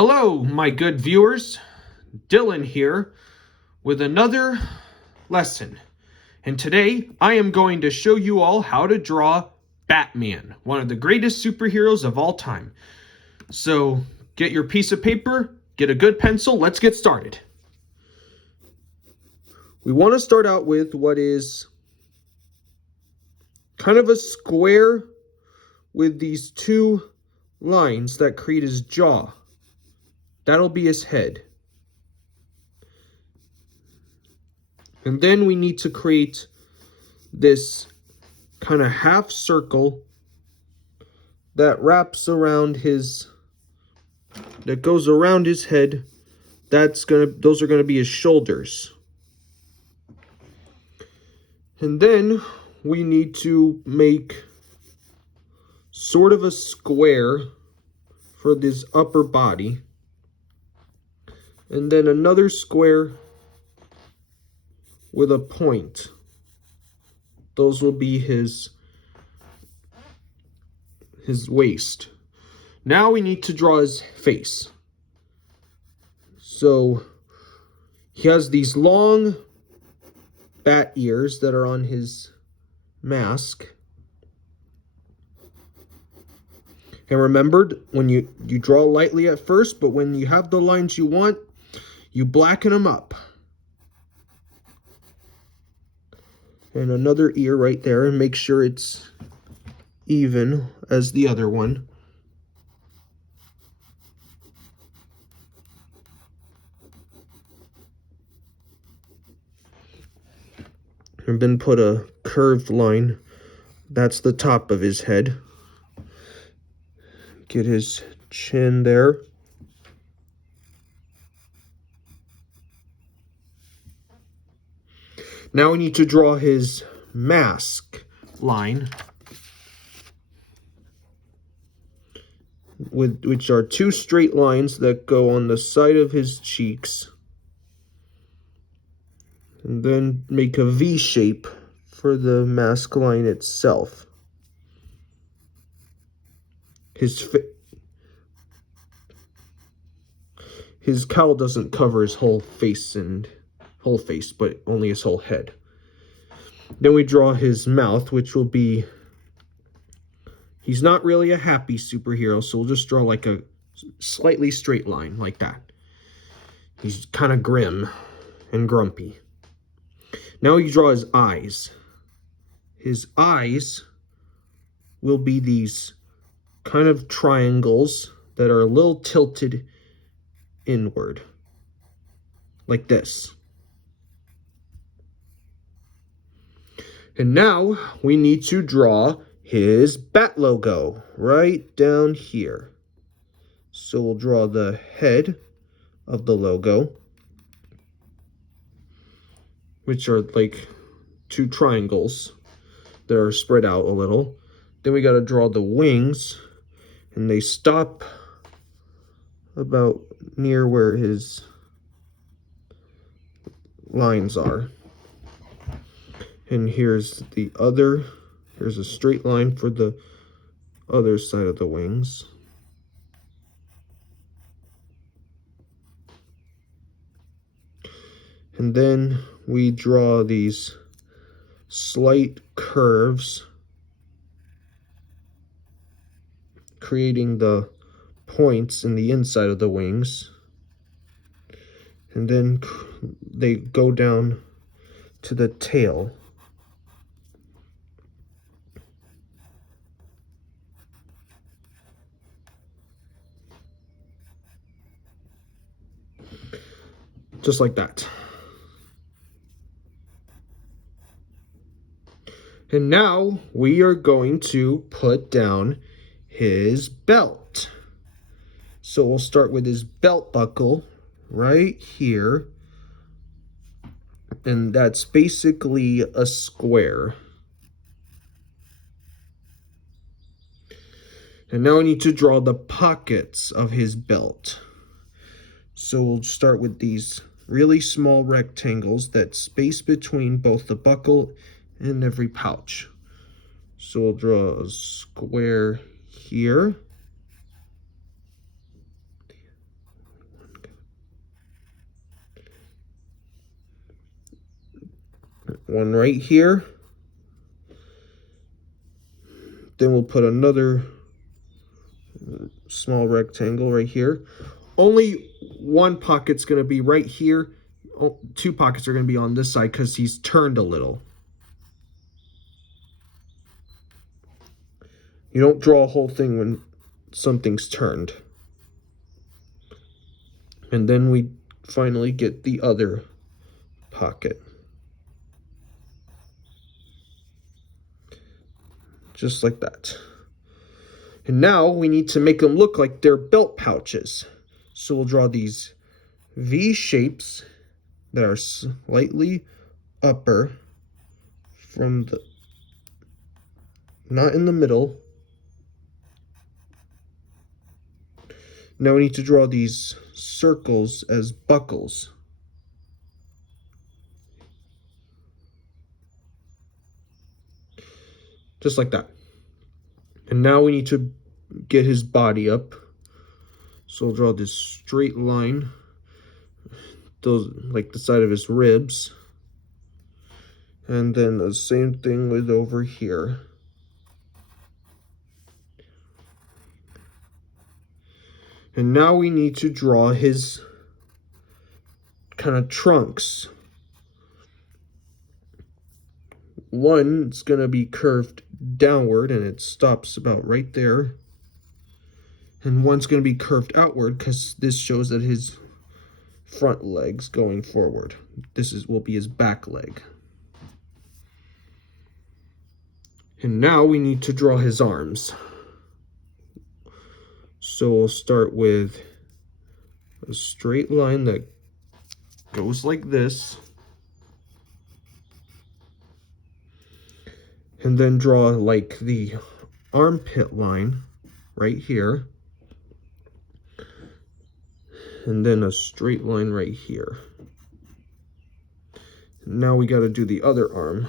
Hello, my good viewers. Dylan here with another lesson. And today I am going to show you all how to draw Batman, one of the greatest superheroes of all time. So get your piece of paper, get a good pencil, let's get started. We want to start out with what is kind of a square with these two lines that create his jaw. That'll be his head. And then we need to create this kind of half circle that wraps around that goes around his head. Those are gonna be his shoulders. And then we need to make sort of a square for this upper body. And then another square with a point. Those will be his waist. Now we need to draw his face. So he has these long bat ears that are on his mask. And remember, when you draw lightly at first, but when you have the lines you want, you blacken them up. And another ear right there, and make sure it's even as the other one. And then put a curved line. That's the top of his head. Get his chin there. Now we need to draw his mask line, which are two straight lines that go on the side of his cheeks. And then make a V shape for the mask line itself. His cowl doesn't cover his whole face, but only his whole head. Then we draw his mouth, which will be, he's not really a happy superhero, so we'll just draw like a slightly straight line like that. He's kind of grim and grumpy. Now we draw his eyes. His eyes will be these kind of triangles that are a little tilted inward, like this. And now we need to draw his bat logo right down here. So we'll draw the head of the logo, which are like two triangles that are spread out a little. Then we got to draw the wings, and they stop about near where his lines are. And here's a straight line for the other side of the wings. And then we draw these slight curves, creating the points in the inside of the wings. And then they go down to the tail. Just like that. And now we are going to put down his belt. So we'll start with his belt buckle right here. And that's basically a square. And now I need to draw the pockets of his belt. So we'll start with these really small rectangles that space between both the buckle and every pouch. So we'll draw a square here, one right here. Then we'll put another small rectangle right here. Only one pocket's going to be right here. Oh, two pockets are going to be on this side because he's turned a little. You don't draw a whole thing when something's turned. And then we finally get the other pocket. Just like that. And now we need to make them look like they're belt pouches. So we'll draw these V shapes that are slightly upper from the, not in the middle. Now we need to draw these circles as buckles. Just like that. And now we need to get his body up. So we'll draw this straight line, those like the side of his ribs. And then the same thing with over here. And now we need to draw his kind of trunks. One's going to be curved downward and it stops about right there. And one's going to be curved outward because this shows that his front leg's going forward. Will be his back leg. And now we need to draw his arms. So we'll start with a straight line that goes like this. And then draw like the armpit line right here. And then a straight line right here. Now we got to do the other arm.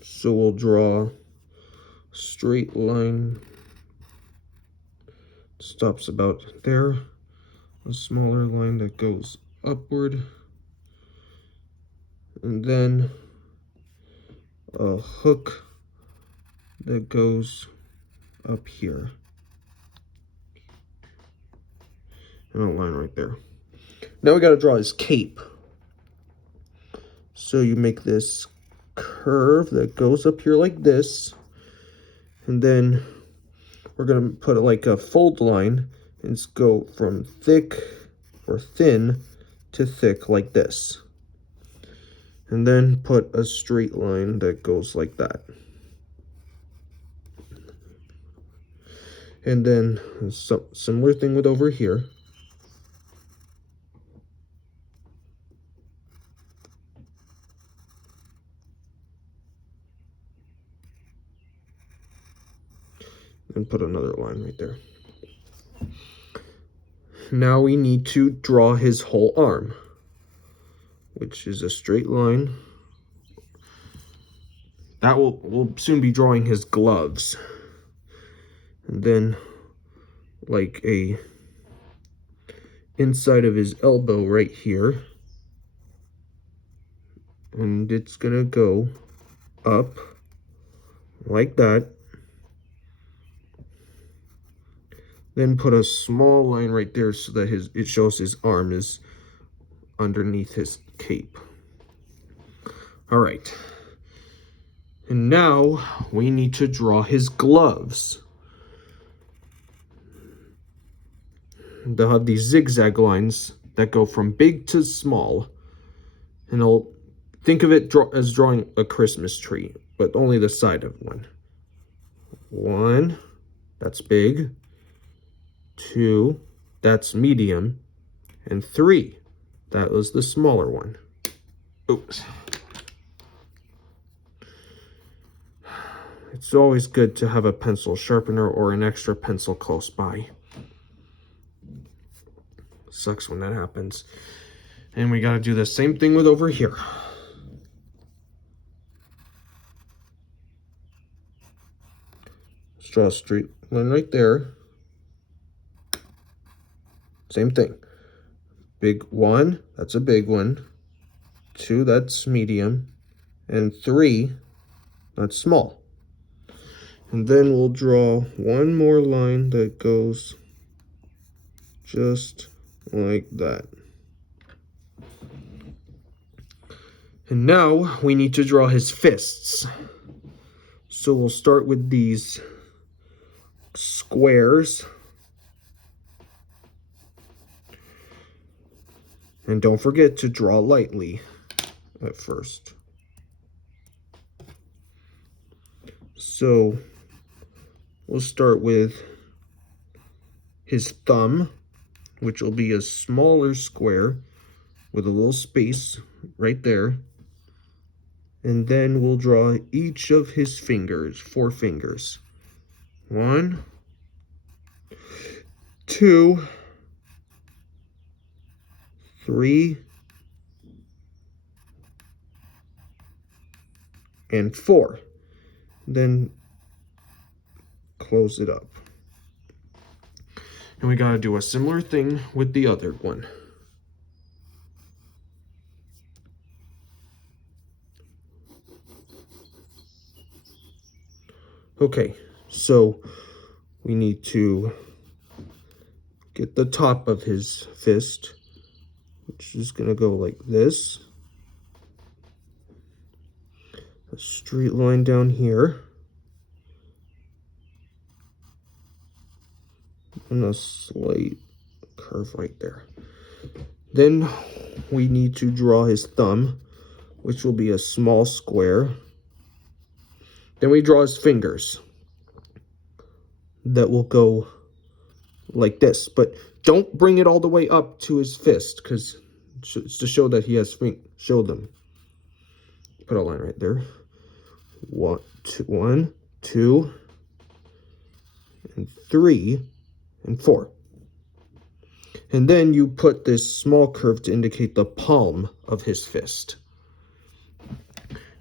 So we'll draw a straight line, stops about there, a smaller line that goes upward, and then a hook that goes up here. And a line right there. Now we got to draw his cape. So you make this curve that goes up here like this, and then we're going to put like a fold line and go from thick or thin to thick like this, and then put a straight line that goes like that, and then some similar thing with over here. And put another line right there. Now we need to draw his whole arm, which is a straight line. That we'll soon be drawing his gloves. And then like a inside of his elbow right here. And it's gonna go up like that. Then put a small line right there so that it shows his arm is underneath his cape. All right. And now we need to draw his gloves. They'll have these zigzag lines that go from big to small. And I'll think of it as drawing a Christmas tree, but only the side of one. 1, that's big. 2, that's medium, and 3, that was the smaller one. Oops. It's always good to have a pencil sharpener or an extra pencil close by. Sucks when that happens. And we got to do the same thing with over here. Let's draw a straight line right there. Same thing. Big 1, that's a big one. 2, that's medium. And 3, that's small. And then we'll draw one more line that goes just like that. And now we need to draw his fists. So we'll start with these squares. And don't forget to draw lightly at first. So we'll start with his thumb, which will be a smaller square with a little space right there. And then we'll draw each of his fingers, 4 fingers. 1, 2, 3, and 4. Then close it up. And we gotta do a similar thing with the other one. Okay, so we need to get the top of his fist, which is gonna go like this. A straight line down here. And a slight curve right there. Then we need to draw his thumb, which will be a small square. Then we draw his fingers. That will go like this, but don't bring it all the way up to his fist, because it's to show that he has show them. Put a line right there. 1, 2, and 3, and 4. And then you put this small curve to indicate the palm of his fist.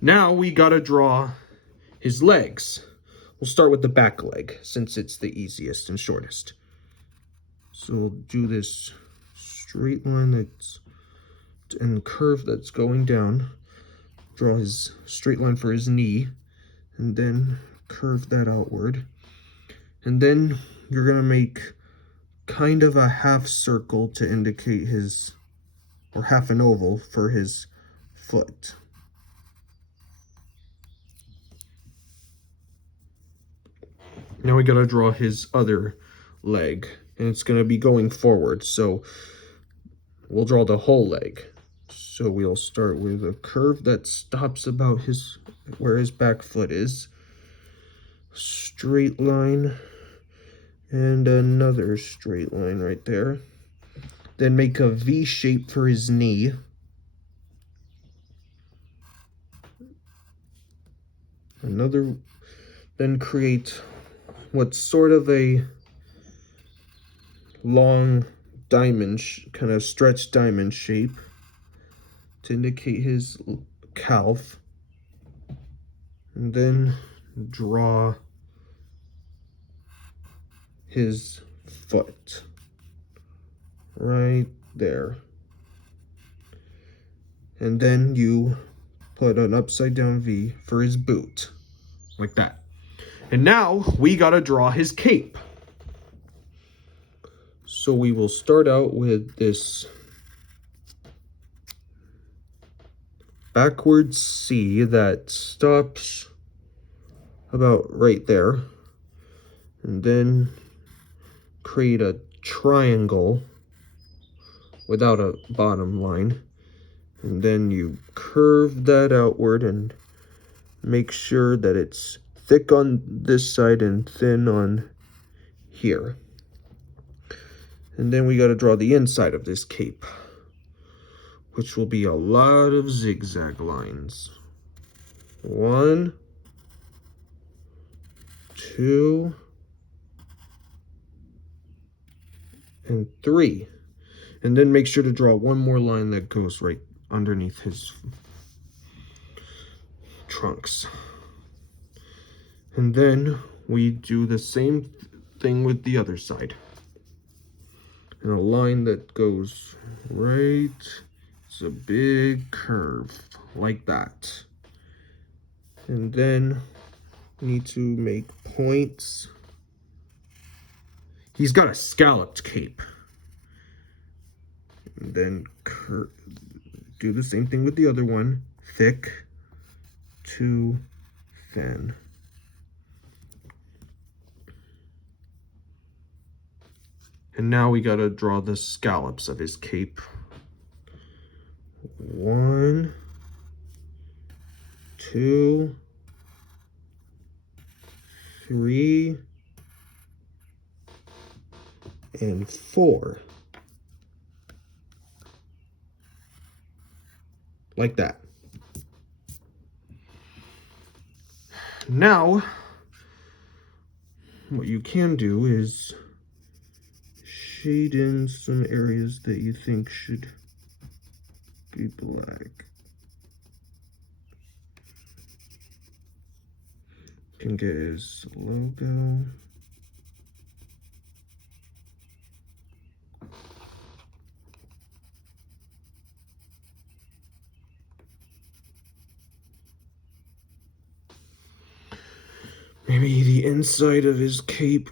Now we gotta draw his legs. We'll start with the back leg, since it's the easiest and shortest. So we'll do this straight line that's and curve that's going down. Draw his straight line for his knee, and then curve that outward. And then you're gonna make kind of a half circle to indicate his, or half an oval for his foot. Now we gotta draw his other leg, and it's gonna be going forward, so we'll draw the whole leg. So we'll start with a curve that stops about where his back foot is. Straight line, and another straight line right there. Then make a V shape for his knee. Then create what's sort of a long diamond, kind of stretched diamond shape to indicate his calf. And then draw his foot right there. And then you put an upside down V for his boot, like that. And now we gotta draw his cape. So we will start out with this backwards C that stops about right there, and then create a triangle without a bottom line, and then you curve that outward and make sure that it's thick on this side and thin on here. And then we got to draw the inside of this cape, which will be a lot of zigzag lines. 1, 2, and 3. And then make sure to draw one more line that goes right underneath his trunks. And then we do the same thing with the other side. and a line that goes right. It's a big curve like that. And then we need to make points. He's got a scalloped cape. And then do the same thing with the other one. Thick to thin. And now we gotta draw the scallops of his cape. 1, 2, 3, and 4. Like that. Now, what you can do is shade in some areas that you think should be black. You can get his logo. Maybe the inside of his cape.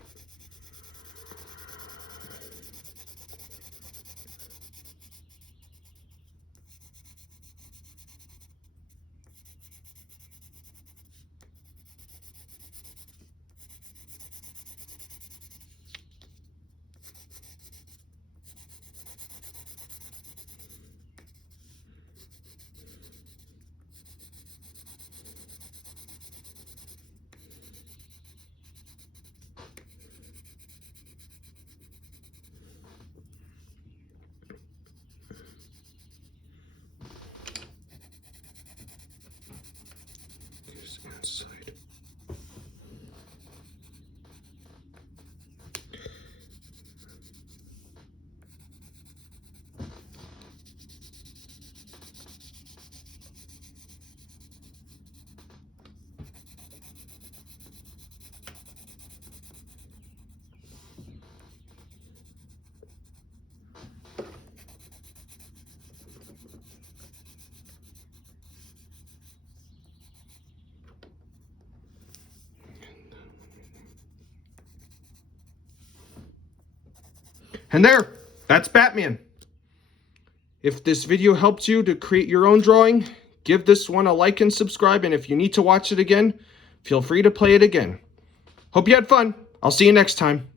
Inside. And there, that's Batman. If this video helped you to create your own drawing, give this one a like and subscribe. And if you need to watch it again, feel free to play it again. Hope you had fun. I'll see you next time.